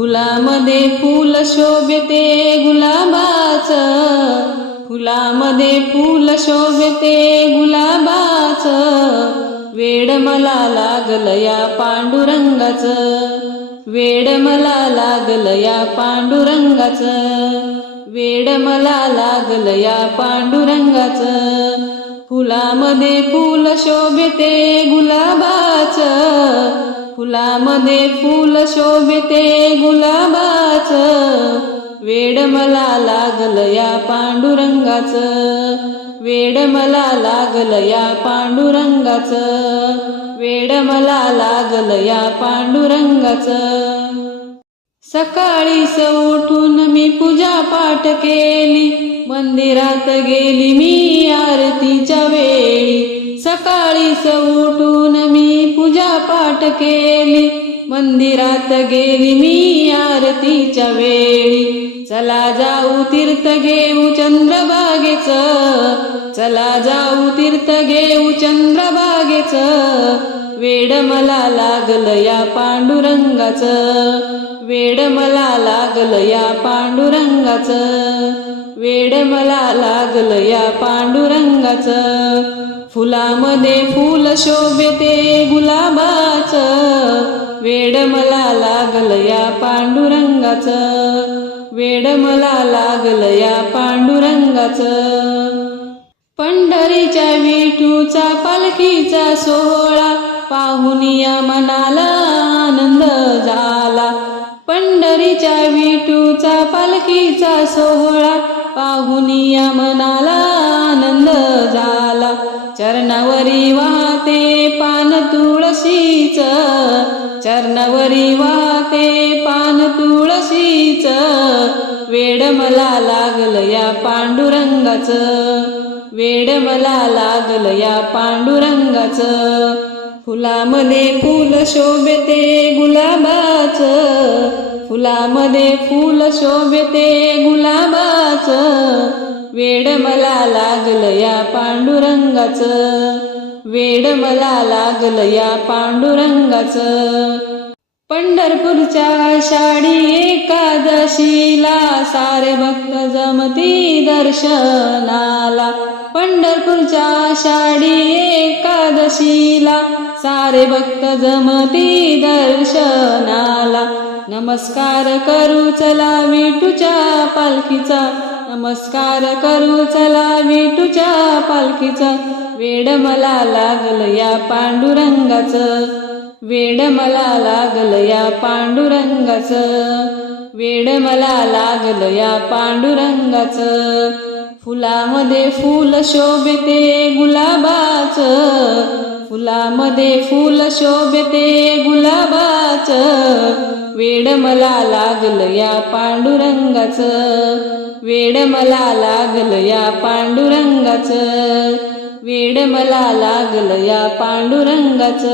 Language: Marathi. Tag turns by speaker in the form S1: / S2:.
S1: फुलामध्ये फुल शोभते गुलाबाच. फुलामध्ये फुल शोभते गुलाबाच. वेड मला लागल या पांडुरंगाच. वेड मला लागल या पांडुरंगाच. वेड मला लागल या पांडुरंगाच. फुलामध्ये फुल शोभते गुलाबाच. फुलामध्ये फुल शोभते गुलाबाच. वेड मला लागल या पांडुरंगाच. वेड मला लागल या पांडुरंगाच. वेड मला लागल या पांडुरंगाच. सकाळी स उठून मी पूजा पाठ केली. मंदिरात गेली मी आरतीच्या वेळी. सकाळी स उठून पाठ केली मंदिरात गेली मी आरतीच्या वेळी. चला जाऊ तीर्थ घेऊ चंद्रबागेच चला जाऊ तीर्थ घेऊ चंद्रबागेच वेड मला लागल या पांडुरंगाच वेड मला लागल या पांडुरंगाच. वेड मला लागल या पांडुरंगाच. फुलामध्ये फूल शोभते गुलाबा वेड मला लागल या पांडुरंगाच. वेड मला लागल या पांडुरंगाच. पंढरीच्या विठूचा पालखीचा सोहळा पाहून या मनाला आनंद झाला. पंढरीच्या विठूचा पालखीचा सोहळा पाहून या मनाला आनंद झाला. चरणावरी वाहते पान तुळशीचं. चरणवरी वाहते पान तुळशीच. वेड मला लागल या पांडुरंगाच. वेड मला लागल या पांडुरंगाच. फुलामध्ये फुल शोभते गुलाबाच. फुलामध्ये फुल शोभते गुलाबाच. वेड मला लागल या पांडुरंगाचं. वेड मला लागल या पांडुरंगाच. पंढरपूरच्या आषाढी एकादशीला सारे भक्त जमती दर्शनाला. पंढरपूरच्या आषाढी एकादशीला सारे भक्त जमती दर्शनाला. नमस्कार करू चला विटूच्या पालखीचा. नमस्कार करू चला विटूच्या पालखीचा. वेड मला लागल या पांडुरंगाच. वेड मला लागल या पांडुरंगाच. वेड मला लागल या पांडुरंगाच. फुलामध्ये फूल शोभते गुलाबाच. फुलामध्ये फूल शोभते गुलाबाच. वेड मला लागल या पांडुरंगाचं. वेड मला लागल या पांडुरंगाचं. वेड मला लागल या पांडुरंगाच.